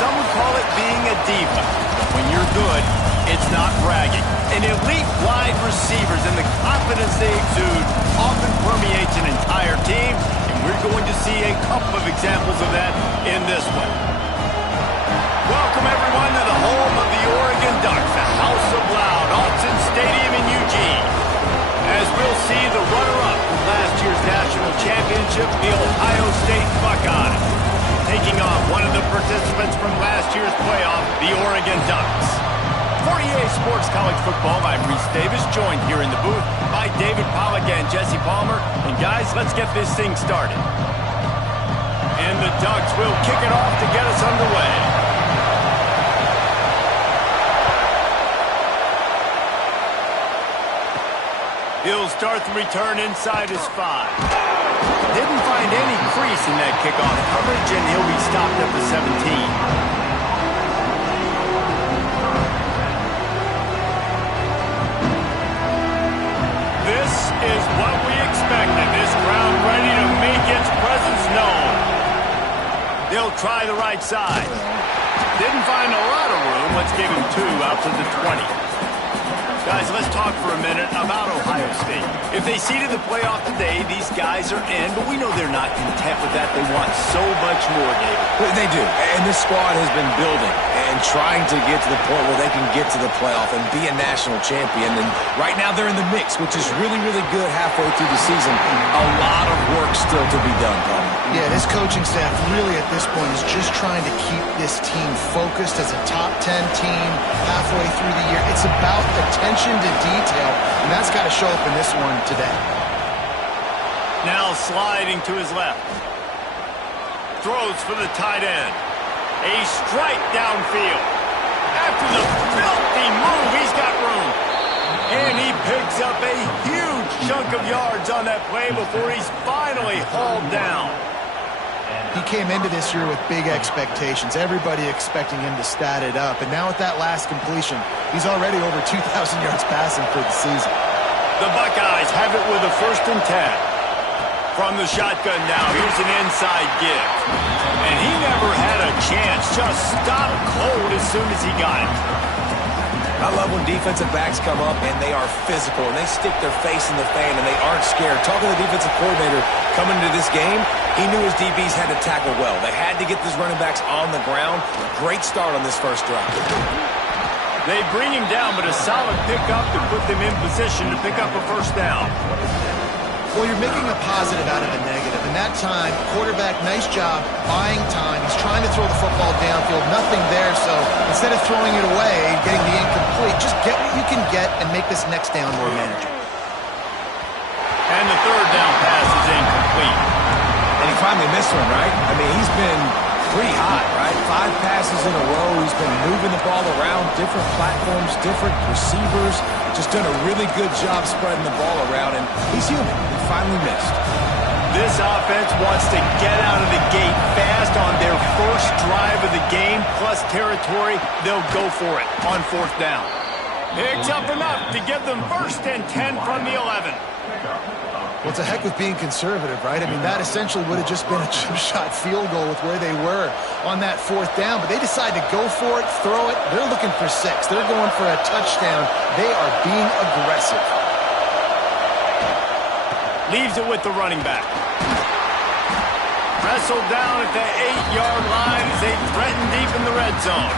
some would call it being a diva. But when you're good, it's not bragging. And elite wide receivers and the confidence they exude often permeates an entire team, and we're going to see a couple of examples of that in this one. Welcome, everyone, to the home of the Oregon Ducks, the House of Loud, Autzen Stadium in Eugene. As we'll see the runner-up from last year's national championship, the Ohio State Buckeyes, taking on one of the participants from last year's playoff, the Oregon Ducks. 48 Sports College Football, I'm Reese Davis, joined here in the booth by David Pollack and Jesse Palmer. And guys, let's get this thing started. And the Ducks will kick it off to get us underway. He'll start the return inside his 5. Didn't find any crease in that kickoff coverage, and he'll be stopped at the 17. This is what we expected. This crowd ready to make its presence known. They'll try the right side. Didn't find a lot of room. Let's give him 2 out to the 20. Guys, let's talk for a minute about Ohio State. If they seeded the playoff today, these guys are in, but we know they're not content with that. They want so much more, David. They do, and this squad has been building and trying to get to the point where they can get to the playoff and be a national champion. And right now they're in the mix, which is really, really good halfway through the season. A lot of work still to be done, Paul. Yeah, this coaching staff really at this point is just trying to keep this team focused as a top 10 team halfway through the year. It's about attention to detail, and that's got to show up in this one today. Now sliding to his left. Throws for the tight end. A strike downfield. After the filthy move, he's got room. And he picks up a huge chunk of yards on that play before he's finally hauled down. He came into this year with big expectations. Everybody expecting him to stat it up. And now with that last completion, he's already over 2,000 yards passing for the season. The Buckeyes have it with a 1st and 10. From the shotgun now, here's an inside give. And he never had a chance. Just stopped cold as soon as he got it. I love when defensive backs come up and they are physical and they stick their face in the fan and they aren't scared. Talking to the defensive coordinator coming into this game, he knew his DBs had to tackle well. They had to get these running backs on the ground. Great start on this first drive. They bring him down, but a solid pickup to put them in position to pick up a 1st down. Well, you're making a positive out of a negative. And that time, quarterback, nice job buying time. He's trying to throw the football downfield. Nothing there, so instead of throwing it away and getting the incomplete, just get what you can get and make this next down more manageable. And the 3rd down pass is incomplete. And he finally missed one, right? I mean, he's been pretty hot, right? 5 passes in a row. He's been moving the ball around, different platforms, different receivers. Just done a really good job spreading the ball around, and he's human. He finally missed. This offense wants to get out of the gate fast on their first drive of the game, plus territory. They'll go for it on 4th down. Picks up enough to give them 1st and 10 from the 11. Well, it's a heck with being conservative, right? I mean, that essentially would have just been a chip shot field goal with where they were on that 4th down. But they decide to go for it, throw it. They're looking for 6. They're going for a touchdown. They are being aggressive. Leaves it with the running back. Wrestled down at the 8-yard line as they threaten deep in the red zone.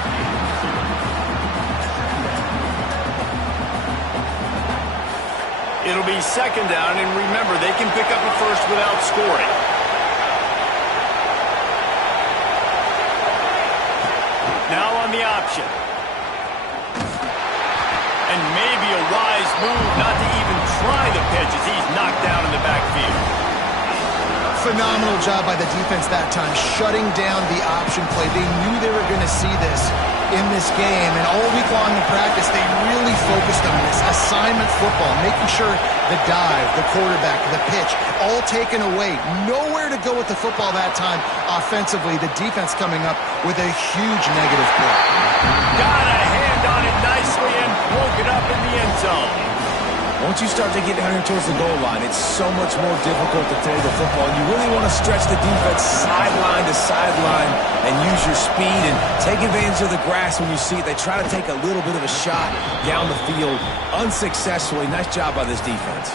It'll be 2nd down, and remember, they can pick up a 1st without scoring. Now on the option. And maybe a wise move not to even try the pitch as he's knocked down in the backfield. Phenomenal job by the defense that time, shutting down the option play. They knew they were going to see this in this game, and all week long in practice, they really focused on this assignment football, making sure the dive, the quarterback, the pitch, all taken away. Nowhere to go with the football that time offensively. The defense coming up with a huge negative play. Got a hand on it nicely and broke it up in the end zone. Once you start to get down here towards the goal line, it's so much more difficult to throw the football. And you really want to stretch the defense sideline to sideline and use your speed and take advantage of the grass when you see it. They try to take a little bit of a shot down the field unsuccessfully. Nice job by this defense.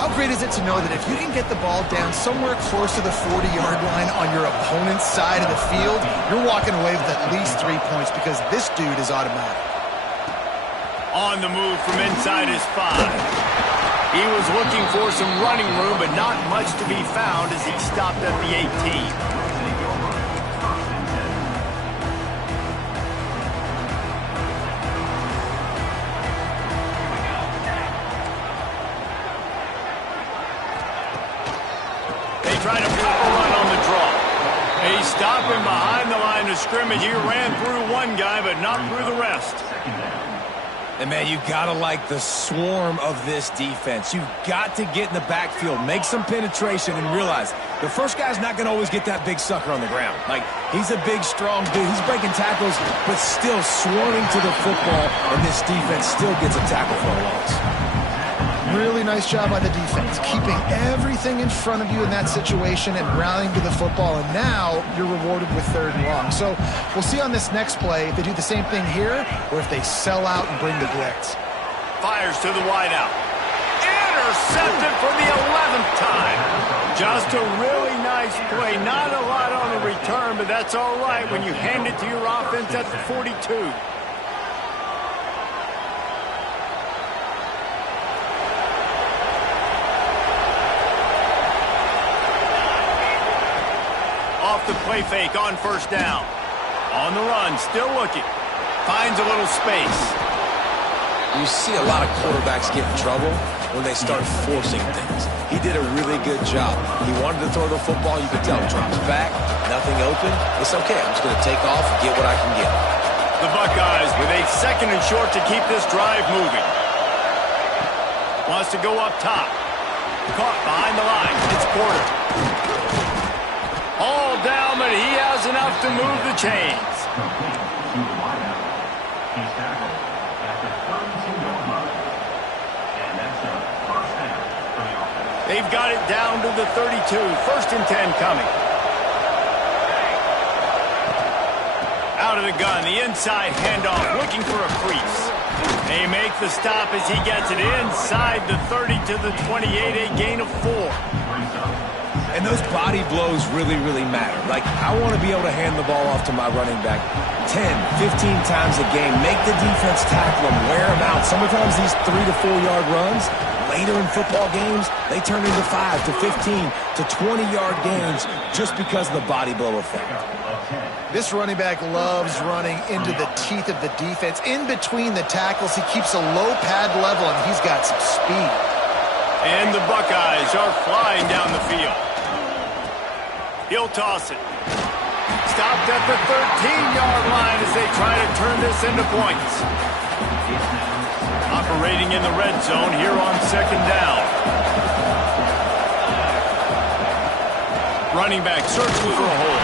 How great is it to know that if you can get the ball down somewhere close to the 40-yard line on your opponent's side of the field, you're walking away with at least 3 points because this dude is automatic. On the move from inside his 5. He was looking for some running room, but not much to be found as he stopped at the 18. Trying to pop a run on the draw. He's stopping behind the line of scrimmage. He ran through one guy, but not through the rest. And, man, you got to like the swarm of this defense. You've got to get in the backfield, make some penetration, and realize the first guy's not going to always get that big sucker on the ground. Like, he's a big, strong dude. He's breaking tackles, but still swarming to the football, and this defense still gets a tackle for a loss. Really nice job by the defense, keeping everything in front of you in that situation and rallying to the football, and now you're rewarded with 3rd and long. So we'll see on this next play if they do the same thing here or if they sell out and bring the blitz. Fires to the wideout. Intercepted for the 11th time. Just a really nice play. Not a lot on the return, but that's all right when you hand it to your offense at the 42. Off the play fake on 1st down. On the run, still looking. Finds a little space. You see a lot of quarterbacks get in trouble when they start forcing things. He did a really good job. He wanted to throw the football. You could tell. Drops back, nothing open. It's okay. I'm just going to take off and get what I can get. The Buckeyes with a 2nd and short to keep this drive moving. Wants to go up top. Caught behind the line. It's Porter. All down, but he has enough to move the chains. They've got it down to the 32. 1st and 10 coming. Out of the gun, the inside handoff, looking for a crease. They make the stop as he gets it inside the 30 to the 28, a gain of 4. And those body blows really, really matter. Like, I want to be able to hand the ball off to my running back 10, 15 times a game. Make the defense tackle them, wear them out. Sometimes these 3 to 4 yard runs, later in football games, they turn into 5 to 15 to 20-yard gains just because of the body blow effect. This running back loves running into the teeth of the defense. In between the tackles, he keeps a low pad level, and he's got some speed. And the Buckeyes are flying down the field. He'll toss it. Stopped at the 13-yard line as they try to turn this into points. Operating in the red zone here on 2nd down. Running back searching for a hole.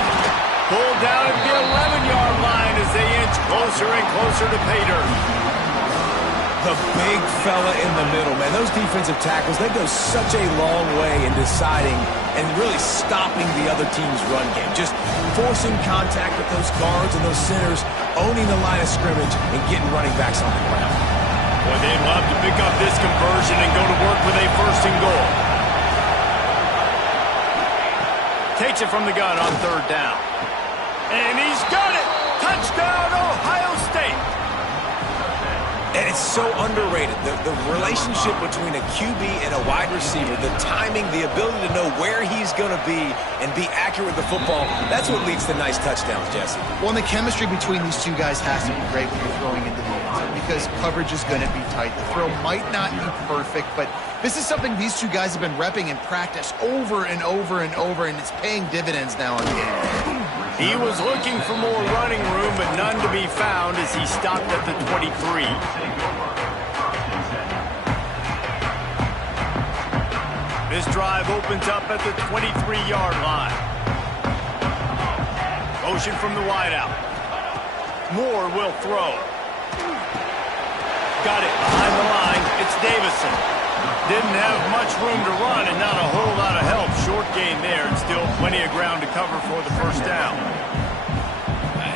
Pulled down at the 11-yard line as they inch closer and closer to pay dirt. The big fella in the middle, man. Those defensive tackles, they go such a long way in deciding and really stopping the other team's run game. Just forcing contact with those guards and those centers, owning the line of scrimmage, and getting running backs on the ground. Boy, they'd love to pick up this conversion and go to work with a 1st and goal. Takes it from the gun on 3rd down. And he's got it! Touchdown, Ohio State! And it's so underrated. The relationship between a QB and a wide receiver, the timing, the ability to know where he's going to be and be accurate with the football, that's what leads to nice touchdowns, Jesse. Well, and the chemistry between these two guys has to be great when you're throwing into the end zone because coverage is going to be tight. The throw might not be perfect, but this is something these two guys have been repping in practice over and over and over, and it's paying dividends now in the game. He was looking for more running room, but none to be found as he stopped at the 23. This drive opens up at the 23-yard line. Motion from the wideout. Moore will throw. Got it behind the line. It's Davison. Didn't have much room to run and not a whole lot of help. Short gain there and still plenty of ground to cover for the first down.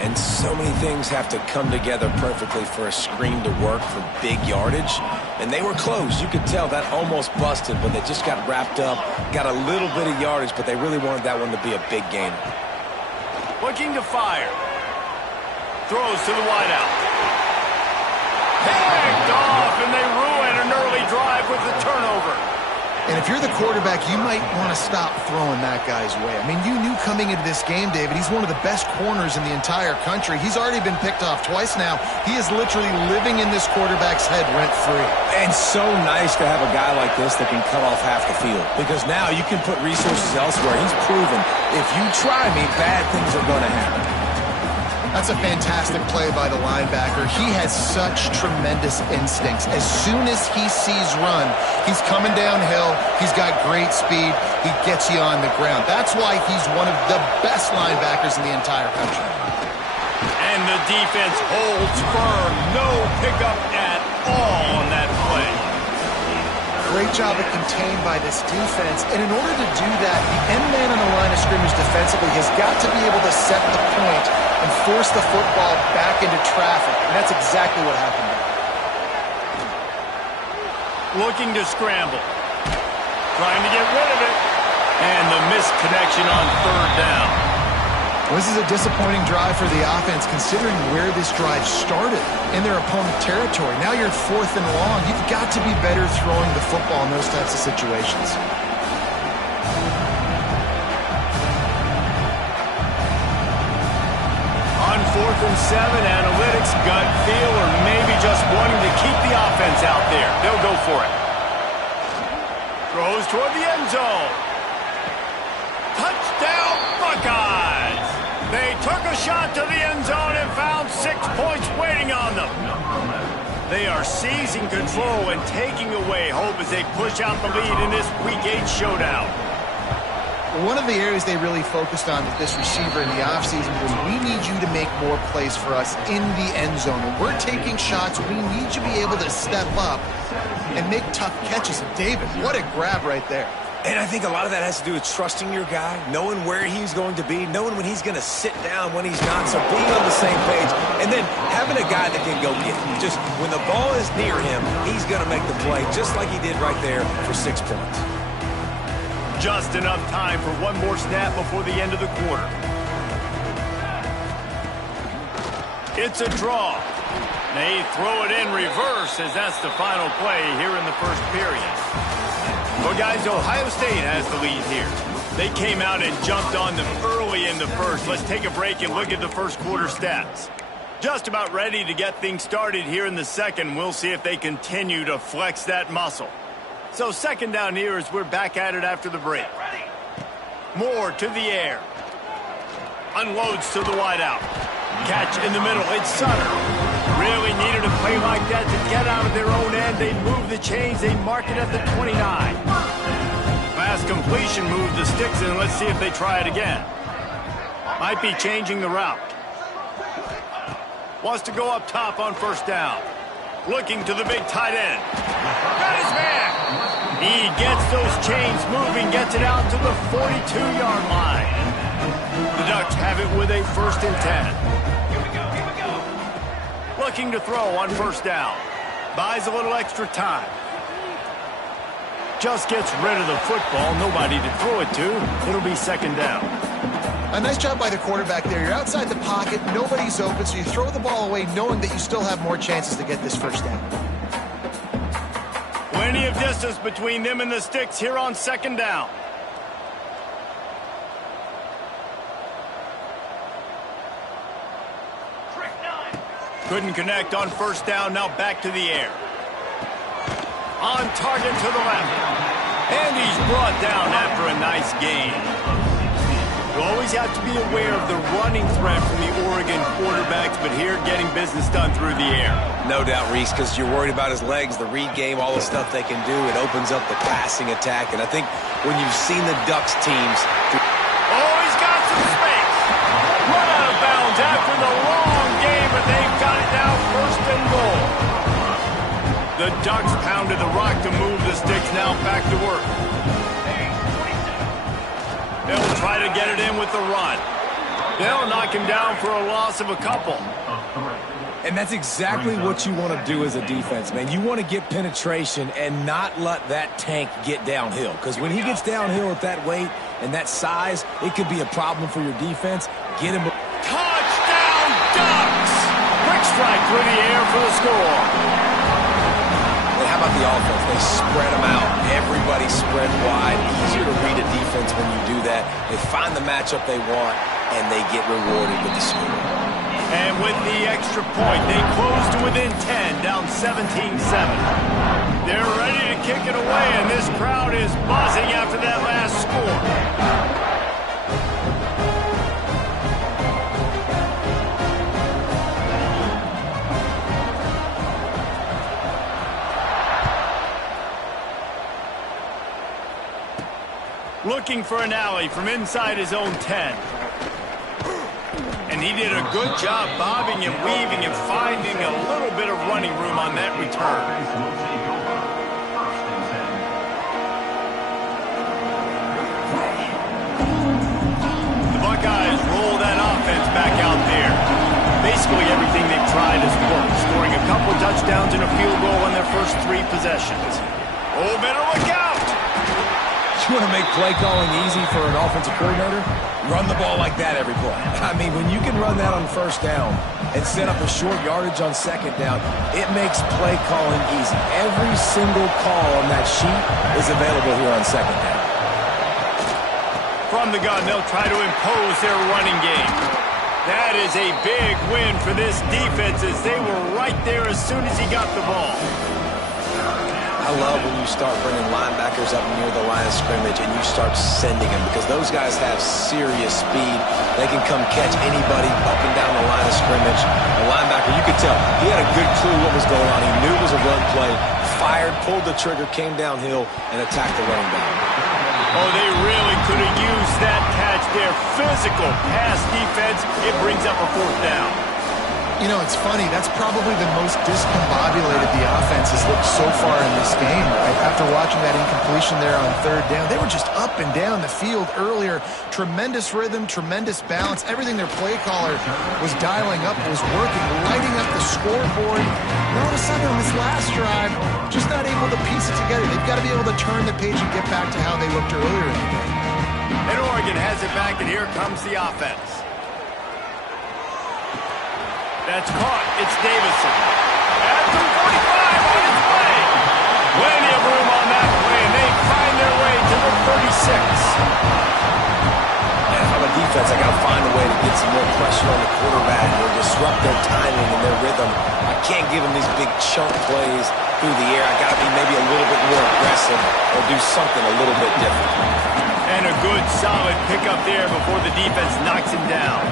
And so many things have to come together perfectly for a screen to work for big yardage. And they were close. You could tell that almost busted, but they just got wrapped up, got a little bit of yardage, but they really wanted that one to be a big gainer. Looking to fire. Throws to the wideout. Picked off, and they ruin an early drive with the turnover. And if you're the quarterback, you might want to stop throwing that guy's way. I mean, you knew coming into this game, David, he's one of the best corners in the entire country. He's already been picked off twice now. He is literally living in this quarterback's head rent-free. And so nice to have a guy like this that can cut off half the field. Because now you can put resources elsewhere. He's proven if you try me, bad things are going to happen. That's a fantastic play by the linebacker. He has such tremendous instincts. As soon as he sees run, he's coming downhill. He's got great speed. He gets you on the ground. That's why he's one of the best linebackers in the entire country. And the defense holds firm. No pickup at all on that play. Great job of contained by this defense. And in order to do that, the end man on the line of scrimmage defensively has got to be able to set the point and force the football back into traffic. And that's exactly what happened there. Looking to scramble. Trying to get rid of it. And the missed connection on third down. This is a disappointing drive for the offense considering where this drive started in their opponent territory. Now you're 4th and long. You've got to be better throwing the football in those types of situations. On 4th and 7, analytics, gut feel, or maybe just wanting to keep the offense out there. They'll go for it. Throws toward the end zone. Touchdown, Buckeyes! They took a shot to the end zone and found 6 points waiting on them. They are seizing control and taking away hope as they push out the lead in this Week 8 showdown. One of the areas they really focused on with this receiver in the offseason was we need you to make more plays for us in the end zone. When we're taking shots, we need you to be able to step up and make tough catches. And David, what a grab right there. And I think a lot of that has to do with trusting your guy, knowing where he's going to be, knowing when he's going to sit down, when he's not, so being on the same page, and then having a guy that can go get it. Just when the ball is near him, he's going to make the play, just like he did right there for 6 points. Just enough time for one more snap before the end of the quarter. It's a draw. They throw it in reverse as that's the final play here in the first period. Well, guys, Ohio State has the lead here. They came out and jumped on them early in the first. Let's take a break and look at the first quarter stats. Just about ready to get things started here in the second. We'll see if they continue to flex that muscle. So second down here as we're back at it after the break. Moore to the air. Unloads to the wideout. Catch in the middle. It's Sutter. Really needed a play like that to get out of their own end. They move the chains. They mark it at the 29. Pass completion, move the sticks in. Let's see if they try it again. Might be changing the route. Wants to go up top on first down. Looking to the big tight end. Got his man. He gets those chains moving, gets it out to the 42-yard line. The Ducks have it with a 1st and 10. Looking to throw on first down. Buys a little extra time. Just gets rid of the football. Nobody to throw it to. It'll be second down. A nice job by the quarterback there. You're outside the pocket. Nobody's open, so you throw the ball away knowing that you still have more chances to get this first down. Plenty of distance between them and the sticks here on second down. Couldn't connect on first down. Now back to the air. On target to the left. And he's brought down after a nice gain. You always have to be aware of the running threat from the Oregon quarterbacks, but here getting business done through the air. No doubt, Reese, because you're worried about his legs, the read game, all the stuff they can do. It opens up the passing attack. And I think when you've seen the Ducks teams... Oh, he's got some space. Run out of bounds after the long game, but they've got it now 1st and goal. The Ducks pounded the rock to move the sticks. Now back to work. They'll try to get it in with the run. They'll knock him down for a loss of a couple. And that's exactly what you want to do as a defense, man. You want to get penetration and not let that tank get downhill. Because when he gets downhill at that weight and that size, it could be a problem for your defense. Get him. Touchdown, Ducks! Quick strike through the air for the score. How about the offense? They spread them out. Everybody spread wide. Easier to read a defense when you do that. They find the matchup they want, and they get rewarded with the score. And with the extra point, they close to within 10, down 17-7. They're ready to kick it away, and this crowd is buzzing after that last score. Looking for an alley from inside his own 10. And he did a good job bobbing and weaving and finding a little bit of running room on that return. The Buckeyes roll that offense back out there. Basically everything they've tried has worked, scoring a couple touchdowns and a field goal on their first 3 possessions. Oh, better look out! You want to make play calling easy for an offensive coordinator? Run the ball like that every play. I mean, when you can run that on first down and set up a short yardage on second down, it makes play calling easy. Every single call on that sheet is available here on second down. From the gun, they'll try to impose their running game. That is a big win for this defense as they were right there as soon as he got the ball. I love when you start bringing linebackers up near the line of scrimmage and you start sending them because those guys have serious speed. They can come catch anybody up and down the line of scrimmage. A linebacker, you could tell, he had a good clue what was going on. He knew it was a run play, fired, pulled the trigger, came downhill, and attacked the running back. Oh, they really could have used that catch there. Physical pass defense. It brings up a 4th down. You know, it's funny. That's probably the most discombobulated the offense has looked so far in this game, right? After watching that incompletion there on 3rd down, they were just up and down the field earlier. Tremendous rhythm, tremendous balance. Everything their play caller was dialing up was working, lighting up the scoreboard. And all of a sudden on this last drive, just not able to piece it together. They've got to be able to turn the page and get back to how they looked earlier in the game. And Oregon has it back, and here comes the offense. That's caught. It's Davison. At the 45 on his way. Plenty of room on that play, and they find their way to the 36. And if I'm a defense, I got to find a way to get some more pressure on the quarterback or disrupt their timing and their rhythm. I can't give them these big chunk plays through the air. I got to be maybe a little bit more aggressive or do something a little bit different. And a good, solid pickup there before the defense knocks him down.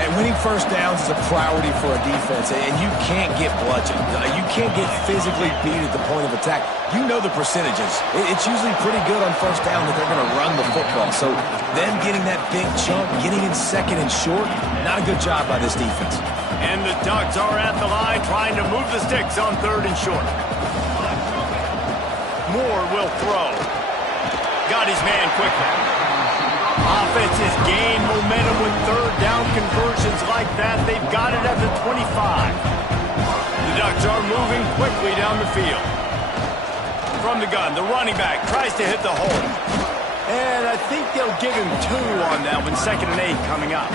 And winning first downs is a priority for a defense, and you can't get bludgeoned. You can't get physically beat at the point of attack. You know the percentages. It's usually pretty good on first down that they're going to run the football. So them getting that big chunk, getting in second and short, not a good job by this defense. And the Ducks are at the line trying to move the sticks on 3rd and short. Moore will throw. Got his man quickly. Offense has gained momentum with 3rd down conversions like that. They've got it at the 25. The Ducks are moving quickly down the field. From the gun, the running back tries to hit the hole. And I think they'll give him 2 on that one. 2nd and 8 coming up.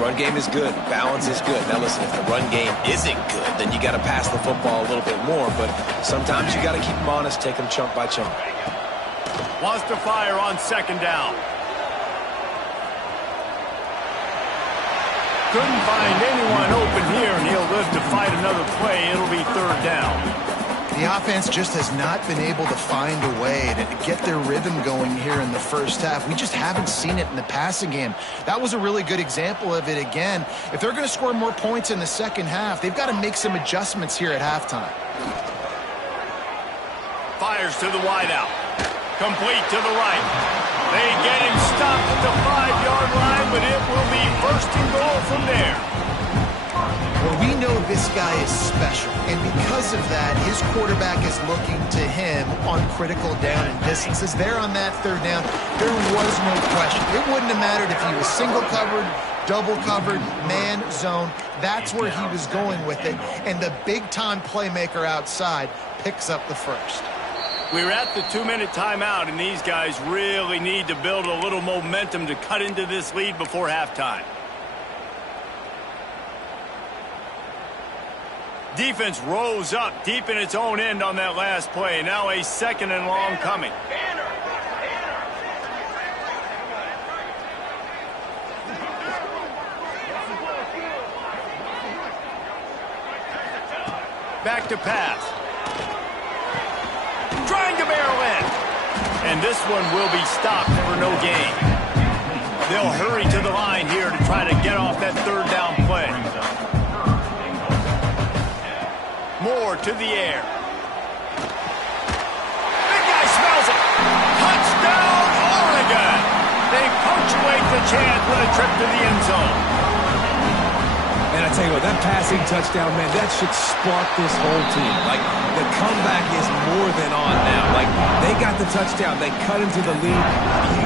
Run game is good. Balance is good. Now listen, if the run game isn't good, then you got to pass the football a little bit more. But sometimes you got to keep them honest, take them chunk by chunk. Wants to fire on 2nd down. Couldn't find anyone open here, and he'll live to fight another play. It'll be 3rd down. The offense just has not been able to find a way to get their rhythm going here in the first half. We just haven't seen it in the passing game. That was a really good example of it again. If they're going to score more points in the second half, they've got to make some adjustments here at halftime. Fires to the wideout. Complete to the right. They get him stopped at the 5-yard line, but it will be 1st and goal from there. Well, we know this guy is special, and because of that, his quarterback is looking to him on critical down and distances. There on that third down, there was no question. It wouldn't have mattered if he was single covered, double covered, man, zone. That's where he was going with it, and the big-time playmaker outside picks up the first. We're at the 2-minute timeout, and these guys really need to build a little momentum to cut into this lead before halftime. Defense rose up deep in its own end on that last play. Now a 2nd and long coming. Back to pass. Trying to barrel in. And this one will be stopped for no gain. They'll hurry to the line here to try to get off that third down play. Moore to the air. Big guy smells it. Touchdown, Oregon. They punctuate the chance with a trip to the end zone. And I tell you what, that passing touchdown, man, that should spark this whole team. Like, the comeback is more than on now. Like, they got the touchdown. They cut into the lead.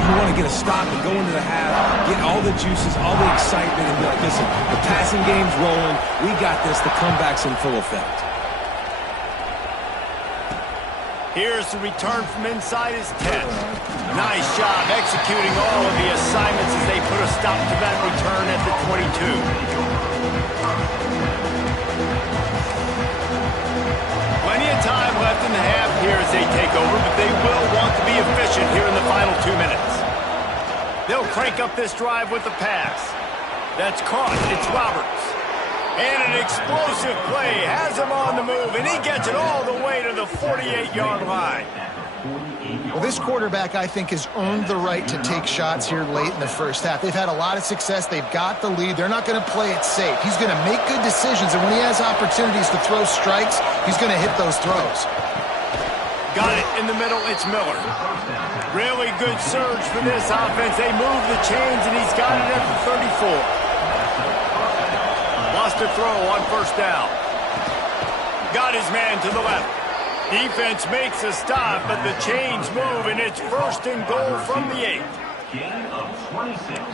You want to get a stop and go into the half, get all the juices, all the excitement, and be like, listen, the passing game's rolling. We got this. The comeback's in full effect. Here's the return from inside his 10. Nice job executing all of the assignments as they put a stop to that return at the 22. Plenty of time left in the half here as they take over, but they will want to be efficient here in the final 2 minutes. They'll crank up this drive with the pass. That's caught. It's Roberts. And an explosive play has him on the move, and he gets it all the way to the 48-yard line. Well, this quarterback, I think, has earned the right to take shots here late in the first half. They've had a lot of success. They've got the lead. They're not going to play it safe. He's going to make good decisions, and when he has opportunities to throw strikes, he's going to hit those throws. Got it in the middle. It's Miller. Really good surge for this offense. They move the chains, and he's got it at the 34. Lost a throw on first down. Got his man to the left. Defense makes a stop, but the chains move, and it's 1st and goal from the 8.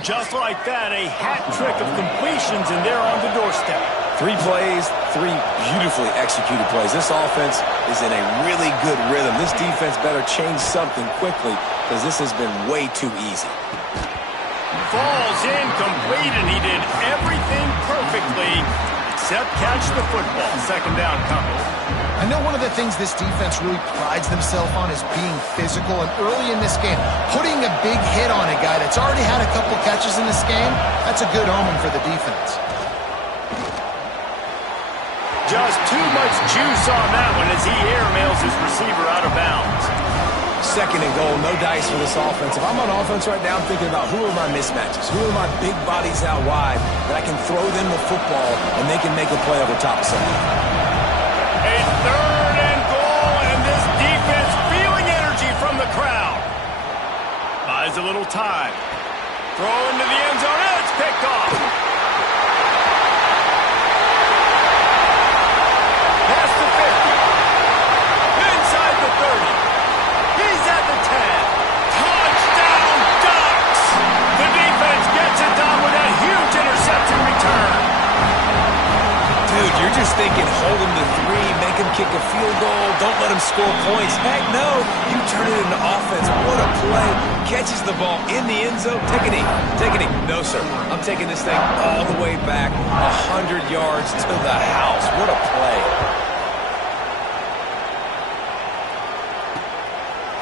Just like that, a hat trick of completions, and they're on the doorstep. 3 plays, 3 beautifully executed plays. This offense is in a really good rhythm. This defense better change something quickly because this has been way too easy. Falls incomplete, and he did everything perfectly except catch the football. 2nd down coming. I know one of the things this defense really prides themselves on is being physical, and early in this game, putting a big hit on a guy that's already had a couple catches in this game, that's a good omen for the defense. Just too much juice on that one as he airmails his receiver out of bounds. 2nd and goal, no dice for this offense. If I'm on offense right now, I'm thinking about who are my mismatches? Who are my big bodies out wide that I can throw them the football and they can make a play over top of somebody? A 3rd and goal, and this defense feeling energy from the crowd. Buys a little time. Throw into the end zone, and it's picked off. Past the 50. Inside the 30. He's at the 10. Touchdown, Ducks! The defense gets it done with a huge interception return. Dude, you're just thinking, hold him to 3, make him kick a field goal, don't let him score points. Heck no, you turn it into offense. What a play. Catches the ball in the end zone. Take a knee. Take a knee. No, sir. I'm taking this thing all the way back 100 yards to the house. What a play.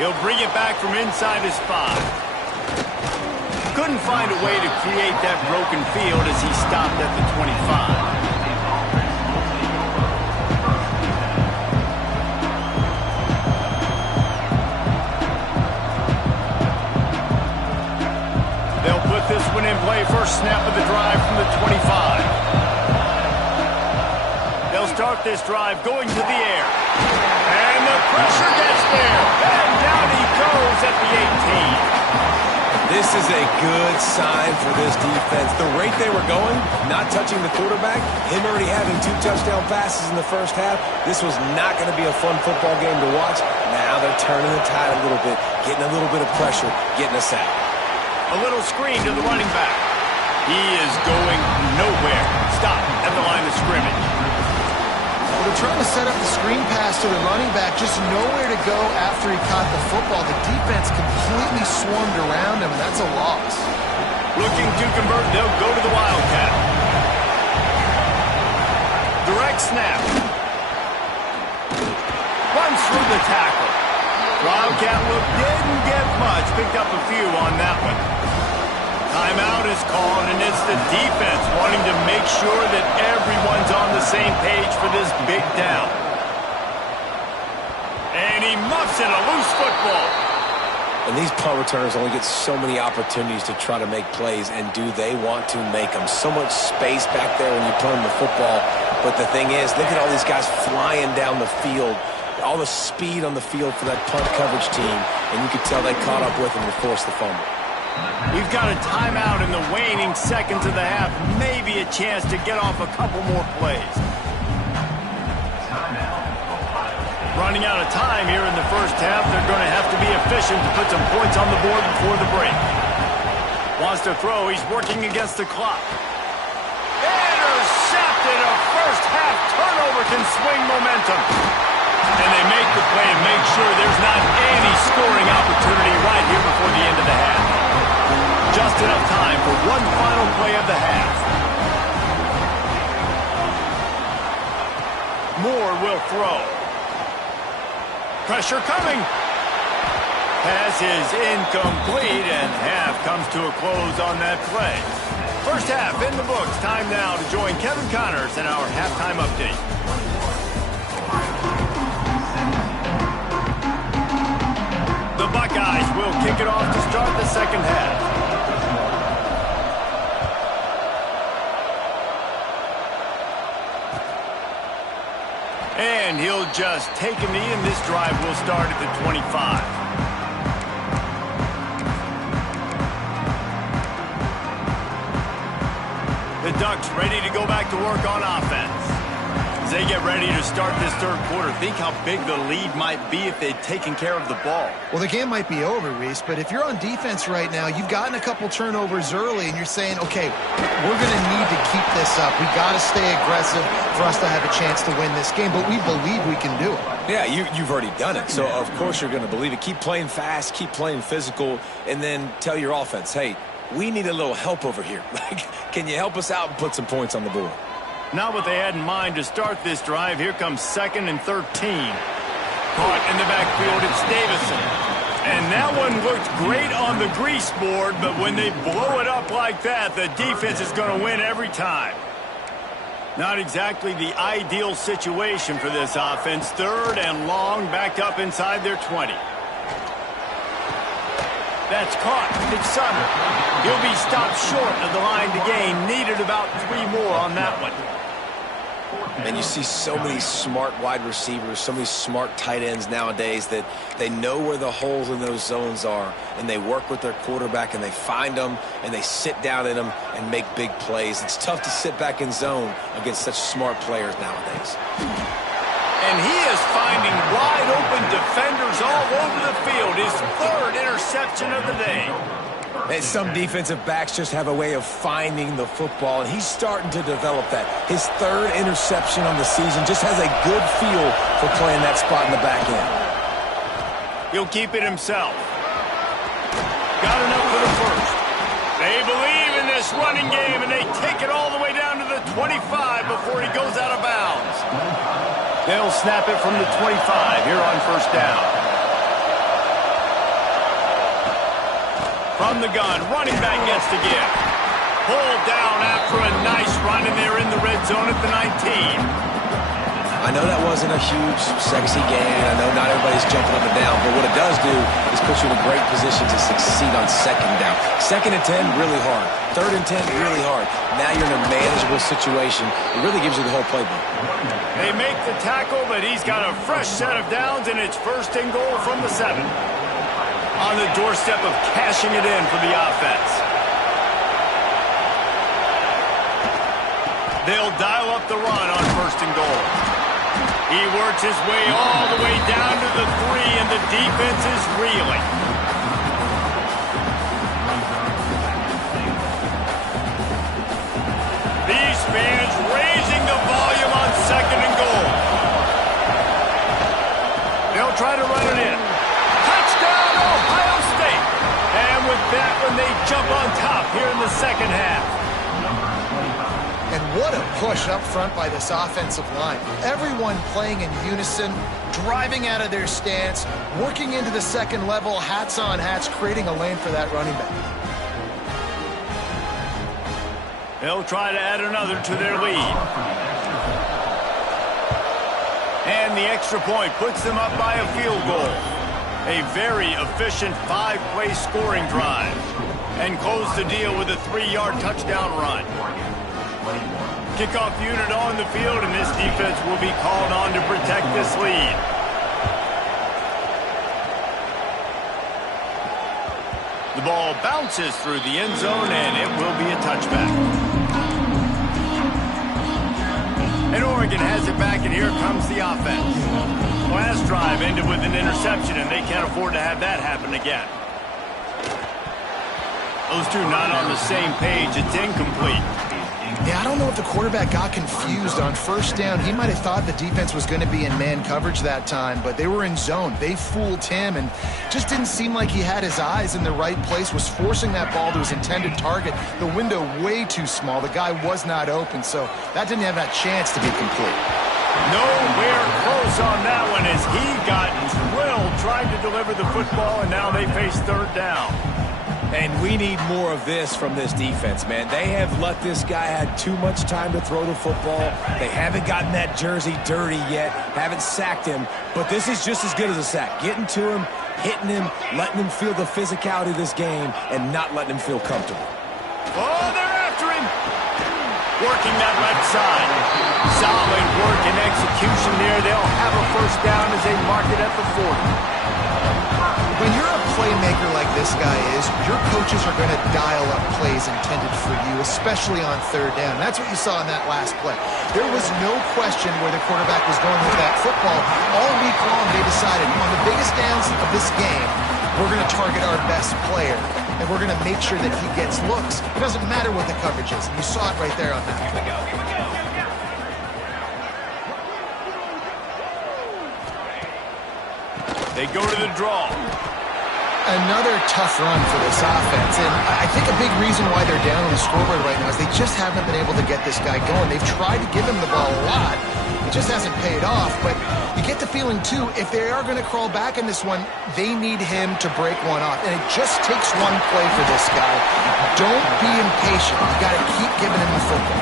He'll bring it back from inside his 5. Couldn't find a way to create that broken field as he stopped at the 25. They'll put this one in play. First snap of the drive from the 25. They'll start this drive going to the air. And the pressure gets there. And down he goes at the 18. This is a good sign for this defense. The rate they were going, not touching the quarterback, him already having 2 touchdown passes in the first half, this was not going to be a fun football game to watch. Now they're turning the tide a little bit, getting a little bit of pressure, getting us out. A little screen to the running back. He is going nowhere. Stop at the line of scrimmage. Well, they're trying to set up the screen pass to the running back, just nowhere to go after he caught the football. The defense completely swarmed around him, and that's a loss. Looking to convert, they'll go to the Wildcat. Direct snap. Runs through the tackle. Wildcat look didn't get much. Picked up a few on that one. Timeout is called, and it's the defense wanting to make sure that everyone's on the same page for this big down. And he muffs it, a loose football. And these punt returners only get so many opportunities to try to make plays, and do they want to make them? So much space back there when you punt them the football. But the thing is, look at all these guys flying down the field. All the speed on the field for that punt coverage team, and you could tell they caught up with him to force the fumble. We've got a timeout in the waning seconds of the half. Maybe a chance to get off a couple more plays. Running out of time here in the first half. They're going to have to be efficient to put some points on the board before the break. Wants to throw. He's working against the clock. Intercepted. A first half turnover can swing momentum. And they make the play and make sure there's not any scoring opportunity right here before the end of the half. Just enough time for one final play of the half. Moore will throw. Pressure coming. Pass is incomplete, and half comes to a close on that play. First half in the books. Time now to join Kevin Connors in our halftime update. The Buckeyes will kick it off to start the second half. And he'll just take a knee, and this drive will start at the 25. The Ducks ready to go back to work on offense. As they get ready to start this third quarter, think how big the lead might be if they'd taken care of the ball. Well, the game might be over, Reese, but if you're on defense right now, you've gotten a couple turnovers early, and you're saying, okay, we're going to need to keep this up. We got to stay aggressive for us to have a chance to win this game, but we believe we can do it. Yeah, you've already done it, so of course you're going to believe it. Keep playing fast, keep playing physical, and then tell your offense, hey, we need a little help over here. Can you help us out and put some points on the board? Not what they had in mind to start this drive. Here comes 2nd and 13. Caught in the backfield, it's Davison. And that one looked great on the grease board, but when they blow it up like that, the defense is going to win every time. Not exactly the ideal situation for this offense. 3rd and long, backed up inside their 20. That's caught. It's Sutter. He'll be stopped short of the line to gain. Needed about 3 more on that one. And you see so many smart wide receivers, so many smart tight ends nowadays that they know where the holes in those zones are, and they work with their quarterback, and they find them, and they sit down in them and make big plays. It's tough to sit back in zone against such smart players nowadays. And he is finding wide open defenders all over the field. His 3rd interception of the day. And some defensive backs just have a way of finding the football, and he's starting to develop that. His 3rd interception on the season, just has a good feel for playing that spot in the back end. He'll keep it himself. Got enough for the first. They believe in this running game, and they take it all the way down to the 25 before he goes out of bounds. They'll snap it from the 25 here on first down. From the gun, running back gets the give. Pulled down after a nice run, and they're in the red zone at the 19. I know that wasn't a huge, sexy gain. I know not everybody's jumping up and down, but what it does do is put you in a great position to succeed on 2nd down. 2nd and 10, really hard. 3rd and 10, really hard. Now you're in a manageable situation. It really gives you the whole playbook. They make the tackle, but he's got a fresh set of downs, and it's 1st and goal from the 7. on the doorstep of cashing it in for the offense. They'll dial up the run on 1st and goal. He works his way all the way down to the 3, and the defense is reeling. These fans raising the volume on 2nd and goal. They'll try to run it in. Touchdown, Ohio State! And with that one, they jump on top here in the 2nd half. And what a push up front by this offensive line. Everyone playing in unison, driving out of their stance, working into the 2nd level, hats on hats, creating a lane for that running back. They'll try to add another to their lead. And the extra point puts them up by a field goal. A very efficient 5-play scoring drive. And close the deal with a 3-yard touchdown run. Kickoff unit on the field, and this defense will be called on to protect this lead. The ball bounces through the end zone, and it will be a touchback. And Oregon has it back, and here comes the offense. Last drive ended with an interception, and they can't afford to have that happen again. Those two not on the same page. It's incomplete. Yeah, I don't know if the quarterback got confused on 1st down. He might have thought the defense was going to be in man coverage that time, but they were in zone. They fooled him and just didn't seem like he had his eyes in the right place, was forcing that ball to his intended target. The window way too small. The guy was not open, so that didn't have that chance to be complete. Nowhere close on that one as he got drilled trying to deliver the football, and now they face 3rd down. And we need more of this from this defense, man. They have let this guy have too much time to throw the football. They haven't gotten that jersey dirty yet, haven't sacked him. But this is just as good as a sack. Getting to him, hitting him, letting him feel the physicality of this game, and not letting him feel comfortable. Oh, they're after him. Working that left side. Solid work and execution there. They'll have a 1st down as they mark it at the 40. When you're a playmaker like this guy is, your coaches are going to dial up plays intended for you, especially on 3rd down. That's what you saw in that last play. There was no question where the quarterback was going with that football. All week long, they decided on the biggest downs of this game, we're going to target our best player, and we're going to make sure that he gets looks. It doesn't matter what the coverage is. You saw it right there on that. Here we go. They go to the draw. Another tough run for this offense, and I think a big reason why they're down on the scoreboard right now is they just haven't been able to get this guy going. They've tried to give him the ball a lot. It just hasn't paid off, but you get the feeling, too, if they are going to crawl back in this one, they need him to break one off, and it just takes one play for this guy. Don't be impatient. You got to keep giving him the football.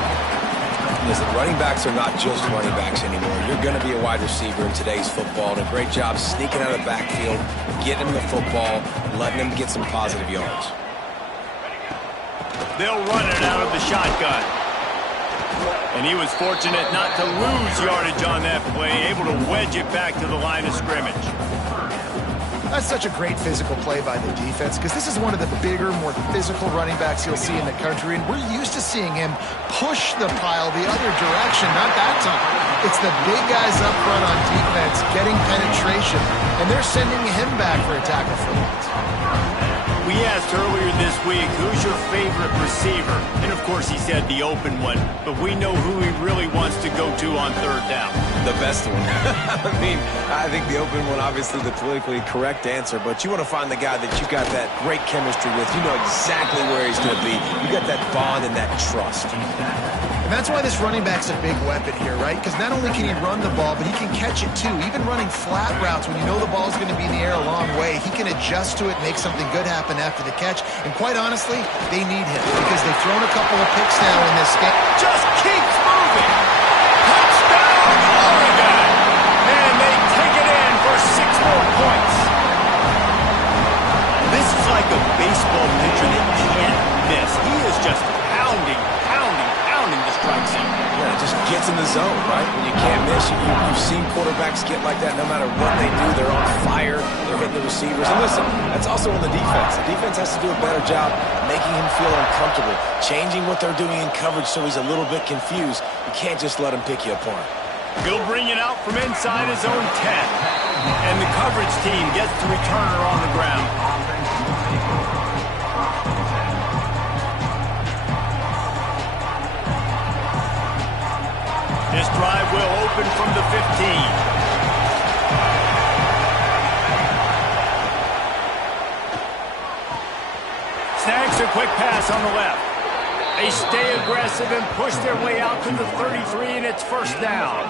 Listen, running backs are not just running backs anymore. You're going to be a wide receiver in today's football. And a great job sneaking out of the backfield, getting him the football, letting him get some positive yards. They'll run it out of the shotgun. And he was fortunate not to lose yardage on that play, able to wedge it back to the line of scrimmage. That's such a great physical play by the defense because this is one of the bigger, more physical running backs you'll see in the country, and we're used to seeing him push the pile the other direction, not that time. It's the big guys up front on defense getting penetration, and they're sending him back for a tackle for loss. We asked earlier this week, who's your favorite receiver? And, of course, he said the open one, but we know who he really wants to go to on 3rd down. The best one. I mean, I think the open one, obviously the politically correct answer, but you want to find the guy that you got that great chemistry with. You know exactly where he's going to be. You got that bond and that trust. And that's why this running back's a big weapon here, right? Because not only can he run the ball, but he can catch it too. Even running flat routes when you know the ball's going to be in the air a long way, he can adjust to it, make something good happen after the catch. And quite honestly, they need him because they've thrown a couple of picks now in this game. Just keeps moving. Touchdown, Oregon! And they take it in for 6 more points. This is like a baseball pitcher that can't miss. He is just pounding the strike zone. Yeah, it just gets in the zone, right? right? When you can't miss, you've seen quarterbacks get like that no matter what they do. They're on fire. They're hitting the receivers. And listen, that's also on the defense. The defense has to do a better job making him feel uncomfortable, changing what they're doing in coverage so he's a little bit confused. You can't just let him pick you apart. He'll bring it out from inside his own 10. And the coverage team gets to return her on the ground. This drive will open from the 15. Snags a quick pass on the left. They stay aggressive and push their way out to the 33, and it's first down.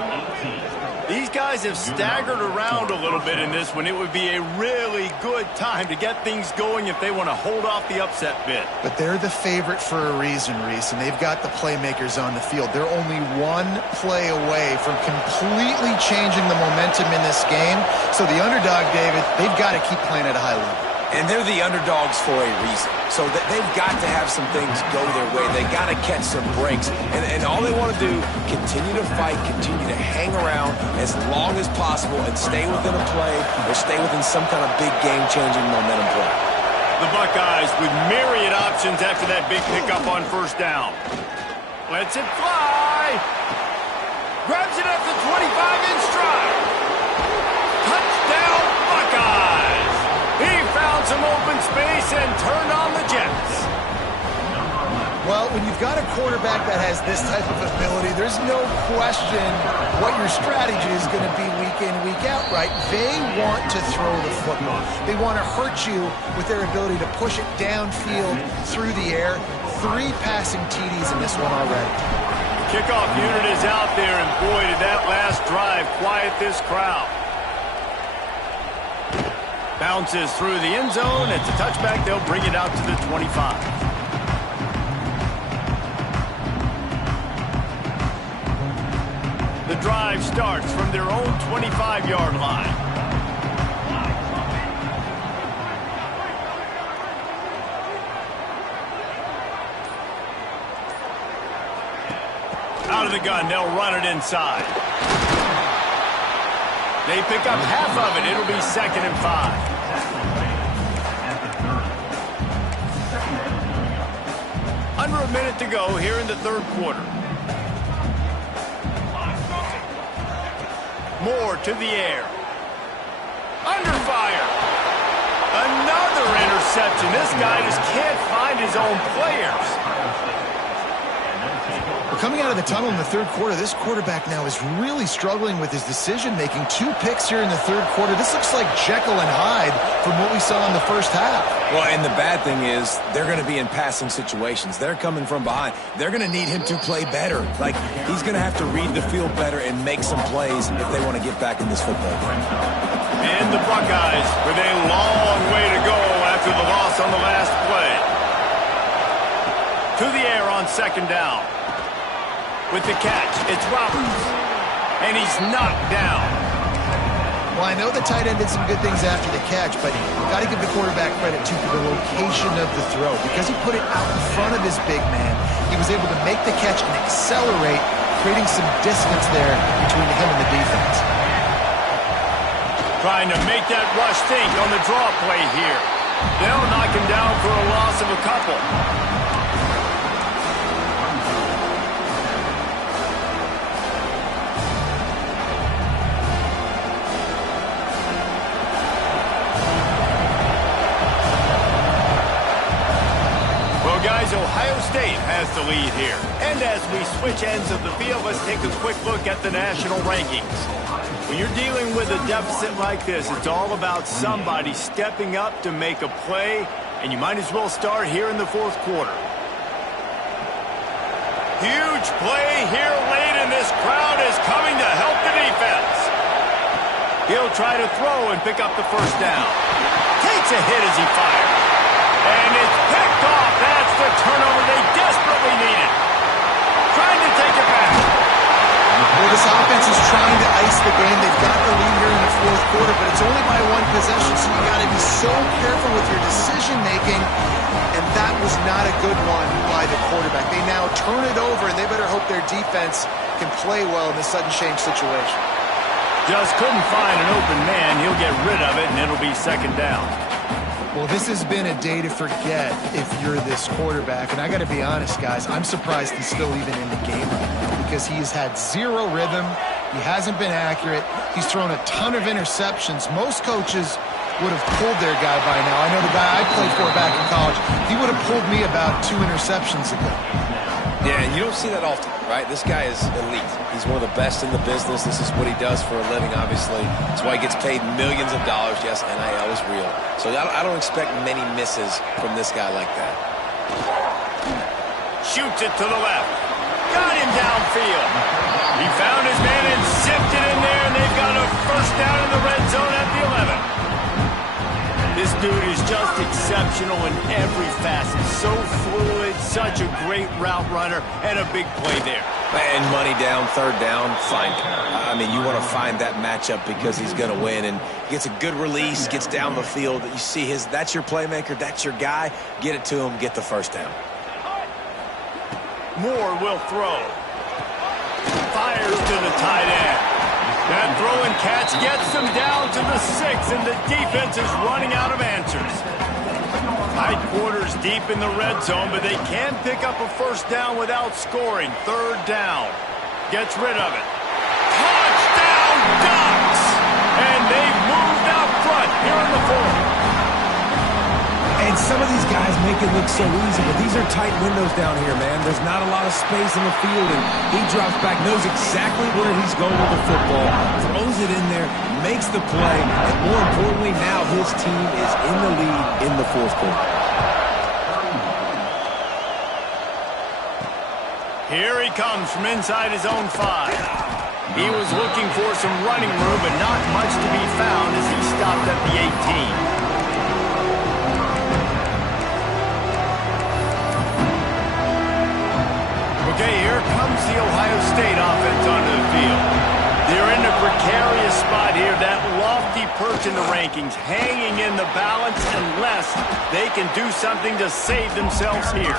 These guys have staggered around a little bit in this one. It would be a really good time to get things going if they want to hold off the upset bid. But they're the favorite for a reason, Reese, and they've got the playmakers on the field. They're only one play away from completely changing the momentum in this game. So the underdog, David, they've got to keep playing at a high level. And they're the underdogs for a reason. So they've got to have some things go their way. They got to catch some breaks. And all they want to do, continue to fight, continue to hang around as long as possible and stay within a play or stay within some kind of big game-changing momentum play. The Buckeyes with myriad options after that big pickup on first down. Lets it fly. Grabs it at the 25 in stride. Touchdown Buckeyes. He found some open space and turned on the Jets. Well, when you've got a quarterback that has this type of ability, there's no question what your strategy is going to be week in, week out, right? They want to throw the football. They want to hurt you with their ability to push it downfield through the air. 3 passing TDs in this one already. Kickoff unit is out there, and boy, did that last drive quiet this crowd. Bounces through the end zone. It's a touchback. They'll bring it out to the 25. The drive starts from their own 25-yard line. Out of the gun, they'll run it inside. They pick up half of it. It'll be 2nd and 5. Under a minute to go here in the third quarter. Moore to the air. Under fire. Another interception. This guy just can't find his own players. Coming out of the tunnel in the third quarter, this quarterback now is really struggling with his decision-making. 2 picks here in the third quarter. This looks like Jekyll and Hyde from what we saw in the first half. Well, and the bad thing is they're going to be in passing situations. They're coming from behind. They're going to need him to play better. Like, he's going to have to read the field better and make some plays if they want to get back in this football game. And the Buckeyes with a long way to go after the loss on the last play. To the air on 2nd down. With the catch, it's Roberts. And he's knocked down. Well, I know the tight end did some good things after the catch, but you've got to give the quarterback credit, too, for the location of the throw. Because he put it out in front of his big man, he was able to make the catch and accelerate, creating some distance there between him and the defense. Trying to make that rush think on the draw play here. They'll knock him down for a loss of a couple. Ohio State has the lead here. And as we switch ends of the field, let's take a quick look at the national rankings. When you're dealing with a deficit like this, it's all about somebody stepping up to make a play, and you might as well start here in the fourth quarter. Huge play here late, and this crowd is coming to help the defense. He'll try to throw and pick up the first down. Takes a hit as he fires. And it's picked off. That's the turnover they desperately needed. Trying to take it back. Well, this offense is trying to ice the game. They've got the lead here in the fourth quarter, but it's only by one possession, so you got to be so careful with your decision-making, and that was not a good one by the quarterback. They now turn it over, and they better hope their defense can play well in this sudden change situation. Just couldn't find an open man. He'll get rid of it, and it'll be second down. Well, this has been a day to forget if you're this quarterback. And I got to be honest, guys, I'm surprised he's still even in the game right now because he has had zero rhythm. He hasn't been accurate. He's thrown a ton of interceptions. Most coaches would have pulled their guy by now. I know the guy I played for back in college, he would have pulled me about 2 interceptions ago. Yeah, and you don't see that often, right? This guy is elite. He's one of the best in the business. This is what he does for a living, obviously. That's why he gets paid millions of dollars. Yes, NIL is real. So I don't expect many misses from this guy like that. Shoots it to the left. Got him downfield. He found his man and zipped it in there, and they've got a first down in the red zone at the 11. This dude is just exceptional in every facet. So fluid, such a great route runner, and a big play there. And money down, third down, fine. I mean, you want to find that matchup because he's going to win. And gets a good release, gets down the field. You see that's your playmaker, that's your guy. Get it to him, get the first down. Moore will throw. Fires to the tight end. That throw and catch gets them down to the 6, and the defense is running out of answers. Tight quarters deep in the red zone, but they can pick up a first down without scoring. Third down. Gets rid of it. Touchdown, Ducks! And they've moved out front here in the fourth. And some of these guys make it look so easy, but these are tight windows down here, man. There's not a lot of space in the field, and he drops back, knows exactly where he's going with the football, throws it in there, makes the play, and more importantly, now his team is in the lead in the fourth quarter. Here he comes from inside his own 5. He was looking for some running room, but not much to be found as he stopped at the 18. Okay, here comes the Ohio State offense onto the field. They're in a precarious spot here, that lofty perch in the rankings, hanging in the balance unless they can do something to save themselves here.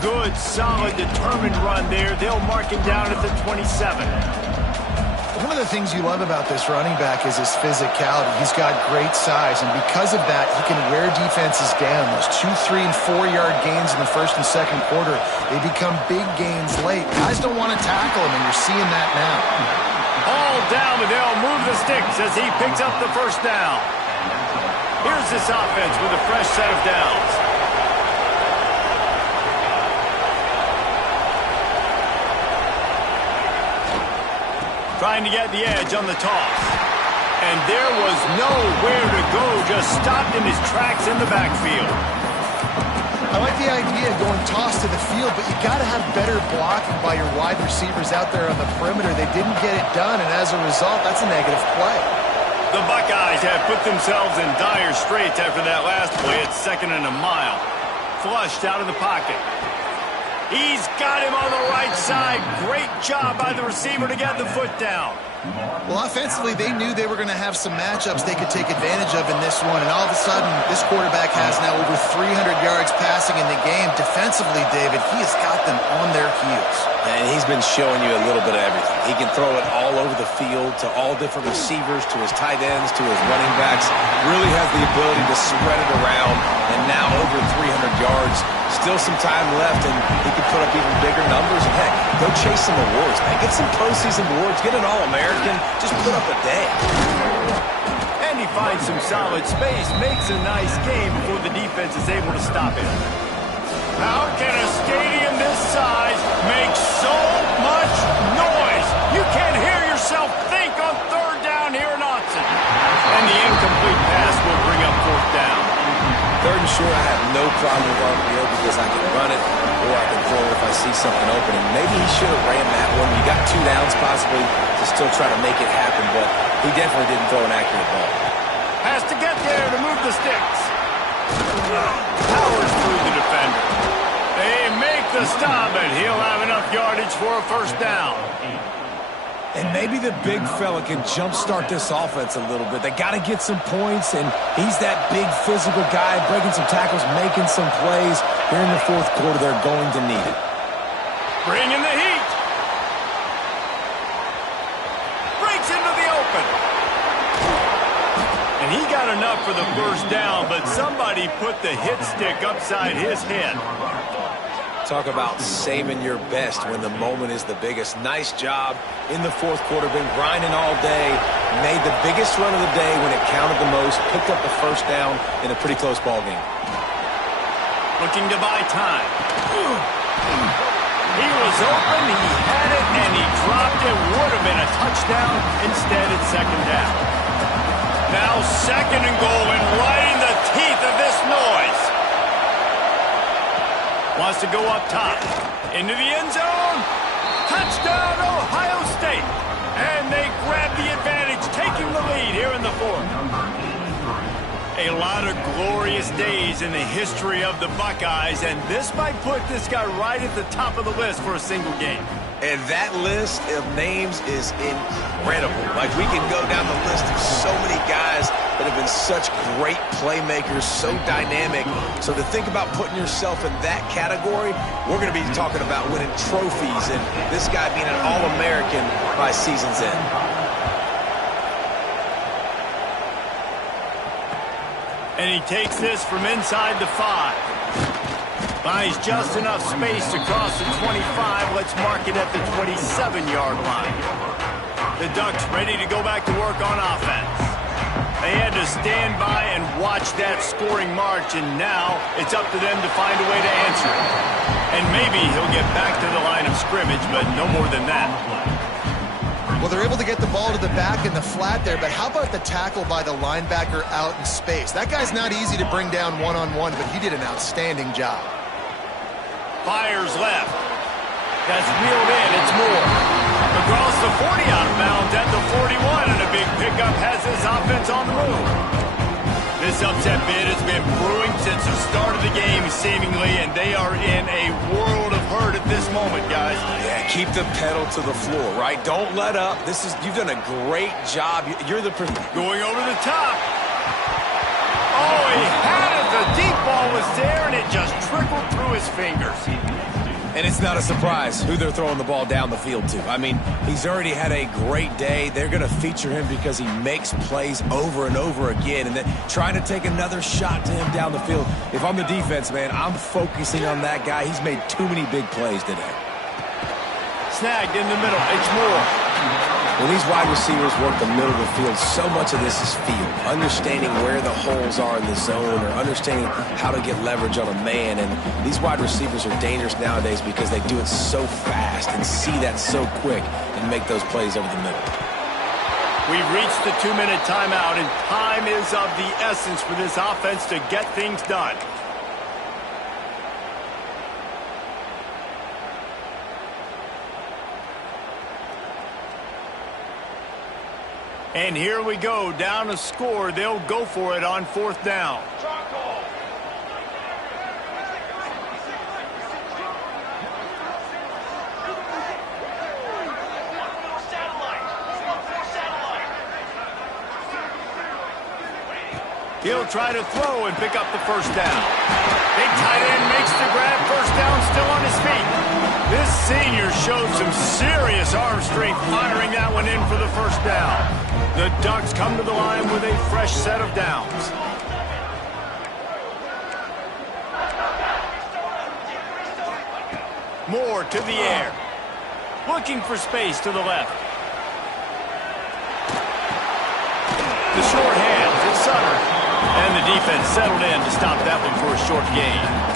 Good, solid, determined run there. They'll mark him down at the 27. One of the things you love about this running back is his physicality. He's got great size, and because of that, he can wear defenses down. Those 2, 3, and 4-yard gains in the first and second quarter, they become big gains late. Guys don't want to tackle him, and you're seeing that now. All down, but they'll move the sticks as he picks up the first down. Here's this offense with a fresh set of downs. Trying to get the edge on the toss. And there was nowhere to go, just stopped in his tracks in the backfield. I like the idea of going toss to the field, but you got to have better blocking by your wide receivers out there on the perimeter. They didn't get it done, and as a result, that's a negative play. The Buckeyes have put themselves in dire straits after that last play. It's 2nd and a mile. Flushed out of the pocket. He's got him on the right side. Great job by the receiver to get the foot down. Well, offensively, they knew they were going to have some matchups they could take advantage of in this one, and all of a sudden, this quarterback has now over 300 yards passing in the game. Defensively, David, he has got them on their heels. And he's been showing you a little bit of everything. He can throw it all over the field to all different receivers, to his tight ends, to his running backs. Really has the ability to spread it around, and now over 300 yards. Still some time left, and he could put up even bigger numbers. And heck, go chase some awards, man. Get some postseason awards. Get an All-American. Just put up a day. And he finds some solid space, makes a nice game before the defense is able to stop him. How can a stadium this size make so much noise? You can't hear yourself think on third down here in Austin. And the incomplete pass will bring up fourth down. Third and short, I have no problem with RPO because I can run it or I can throw it if I see something open. And maybe he should have ran that one. You got 2 downs possibly to still try to make it happen, but he definitely didn't throw an accurate ball. Has to get there to move the sticks. Powers through the defender. They make the stop, and he'll have enough yardage for a first down. And maybe the big fella can jumpstart this offense a little bit. They got to get some points, and he's that big physical guy, breaking some tackles, making some plays. Here in the fourth quarter, they're going to need it. Bringing the heat. Breaks into the open. And he got enough for the first down, but somebody put the hit stick upside his head. Talk about saving your best when the moment is the biggest. Nice job in the fourth quarter. Been grinding all day. Made the biggest run of the day when it counted the most. Picked up the first down in a pretty close ball game. Looking to buy time. He was open, he had it, and he dropped it. Would have been a touchdown. Instead, it's second down. Now second and goal, and right in the teeth of this noise. Wants to go up top. Into the end zone. Touchdown, Ohio State. And they grab the advantage, taking the lead here in the fourth. A lot of glorious days in the history of the Buckeyes, and this might put this guy right at the top of the list for a single game. And that list of names is incredible. Like, we can go down the list of so many guys that have been such great playmakers, so dynamic. So to think about putting yourself in that category, we're going to be talking about winning trophies and this guy being an All-American by season's end. And he takes this from inside the 5. Buys just enough space to cross the 25. Let's mark it at the 27-yard line. The Ducks ready to go back to work on offense. They had to stand by and watch that scoring march, and now it's up to them to find a way to answer it. And maybe he'll get back to the line of scrimmage, but no more than that. Well, they're able to get the ball to the back in the flat there, but how about the tackle by the linebacker out in space? That guy's not easy to bring down one-on-one, but he did an outstanding job. Fires left. That's reeled in. It's Moore. Across the 40 out of bounds at the 41, and a big pickup has this offense on the move. This upset bid has been brewing since the start of the game, seemingly, and they are in a world of hurt at this moment, guys. Yeah, keep the pedal to the floor, right? Don't let up. You've done a great job. You're the going over the top. Oh, he had it. The deep ball was there, and it just trickled through his fingers. And it's not a surprise who they're throwing the ball down the field to. I mean, he's already had a great day. They're going to feature him because he makes plays over and over again, and then trying to take another shot to him down the field. If I'm the defense, man, I'm focusing on that guy. He's made too many big plays today. Snagged in the middle. It's Moore. When these wide receivers work the middle of the field, so much of this is feel. Understanding where the holes are in the zone, or understanding how to get leverage on a man. And these wide receivers are dangerous nowadays because they do it so fast and see that so quick and make those plays over the middle. We've reached the 2-minute timeout, and time is of the essence for this offense to get things done. And here we go, down a score. They'll go for it on fourth down. He'll try to throw and pick up the first down. Big tight end makes the grab, first down, still on his feet. This senior showed some serious arm strength firing that one in for the first down. The Ducks come to the line with a fresh set of downs. Moore to the air. Looking for space to the left. The short hands, it's Sutter. And the defense settled in to stop that one for a short gain.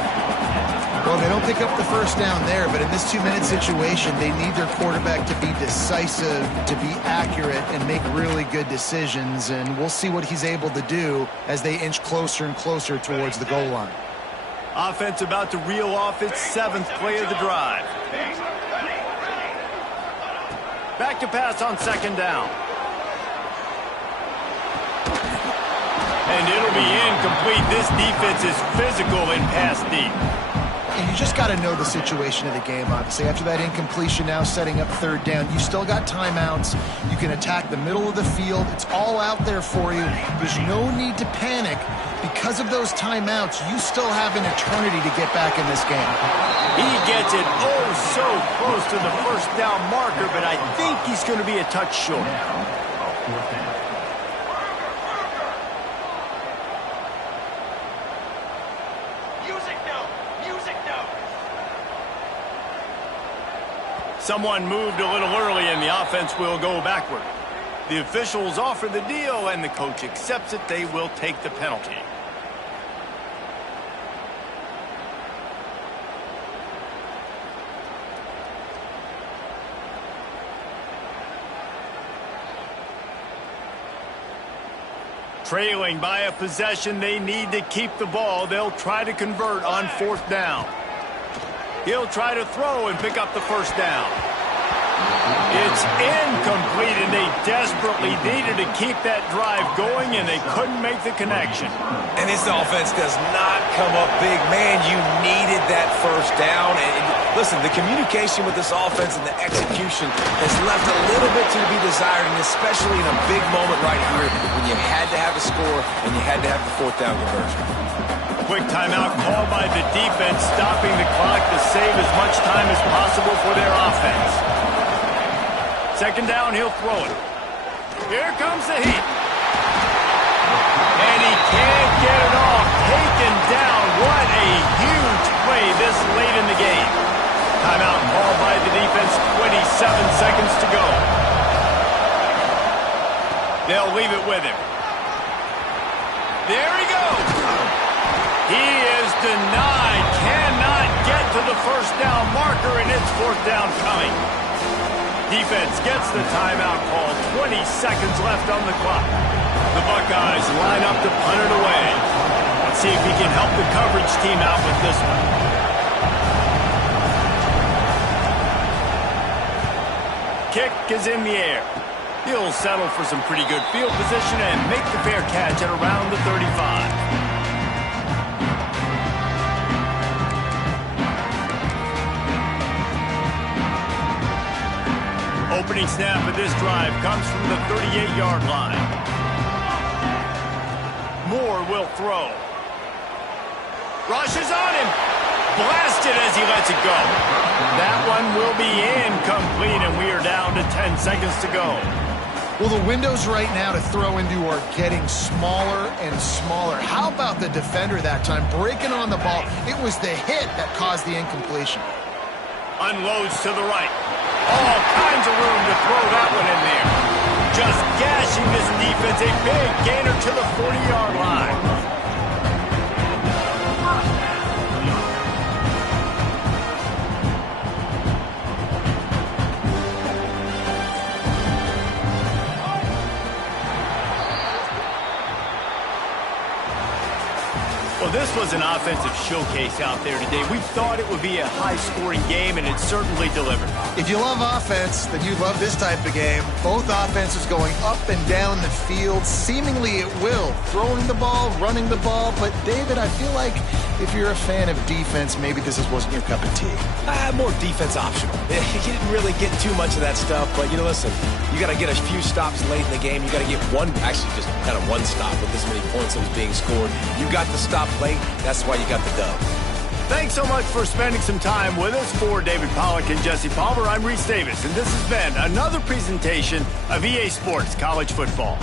Well, they don't pick up the first down there, but in this 2-minute situation, they need their quarterback to be decisive, to be accurate, and make really good decisions. And we'll see what he's able to do as they inch closer and closer towards the goal line. Offense about to reel off its 7th play of the drive. Back to pass on second down. And it'll be incomplete. This defense is physical and pass deep. And you just got to know the situation of the game, obviously. After that incompletion now setting up third down, you still got timeouts. You can attack the middle of the field. It's all out there for you. There's no need to panic. Because of those timeouts, you still have an eternity to get back in this game. He gets it oh so close to the first down marker, but I think he's going to be a touch short. Someone moved a little early and the offense will go backward. The officials offer the deal and the coach accepts it. They will take the penalty. Trailing by a possession, they need to keep the ball. They'll try to convert on fourth down. He'll try to throw and pick up the first down. It's incomplete, and they desperately needed to keep that drive going, and they couldn't make the connection. And this offense does not come up big. Man, you needed that first down. And listen, the communication with this offense and the execution has left a little bit to be desired, and especially in a big moment right here when you had to have a score and you had to have the fourth down conversion. Quick timeout called by the defense, stopping the clock to save as much time as possible for their offense. Second down, he'll throw it. Here comes the heat. And he can't get it off. Taken down. What a huge play this late in the game. Timeout called by the defense, 27 seconds to go. They'll leave it with him. There he goes. He is denied. Cannot get to the first down marker, and it's fourth down coming. Defense gets the timeout call. 20 seconds left on the clock. The Buckeyes line up to punt it away. Let's see if he can help the coverage team out with this one. Kick is in the air. He'll settle for some pretty good field position and make the fair catch at around the 35. Opening snap of this drive comes from the 38-yard line. Moore will throw. Rushes on him. Blasted as he lets it go. That one will be incomplete, and we are down to 10 seconds to go. Well, the windows right now to throw into are getting smaller and smaller. How about the defender that time breaking on the ball? It was the hit that caused the incompletion. Unloads to the right. All kinds of room to throw that one in there. Just gashing this defense. A big gainer to the 40-yard line. Well, this was an offensive showcase out there today. We thought it would be a high-scoring game, and it certainly delivered. If you love offense, then you love this type of game. Both offenses going up and down the field, seemingly at will. Throwing the ball, running the ball. But, David, I feel like if you're a fan of defense, maybe this wasn't your cup of tea. More defense optional. You didn't really get too much of that stuff, but, listen, you got to get a few stops late in the game. You got to get actually just kind of one stop with this many points that was being scored. You got the stop late. That's why you got the dub. Thanks so much for spending some time with us. For David Pollack and Jesse Palmer, I'm Reese Davis, and this has been another presentation of EA Sports College Football.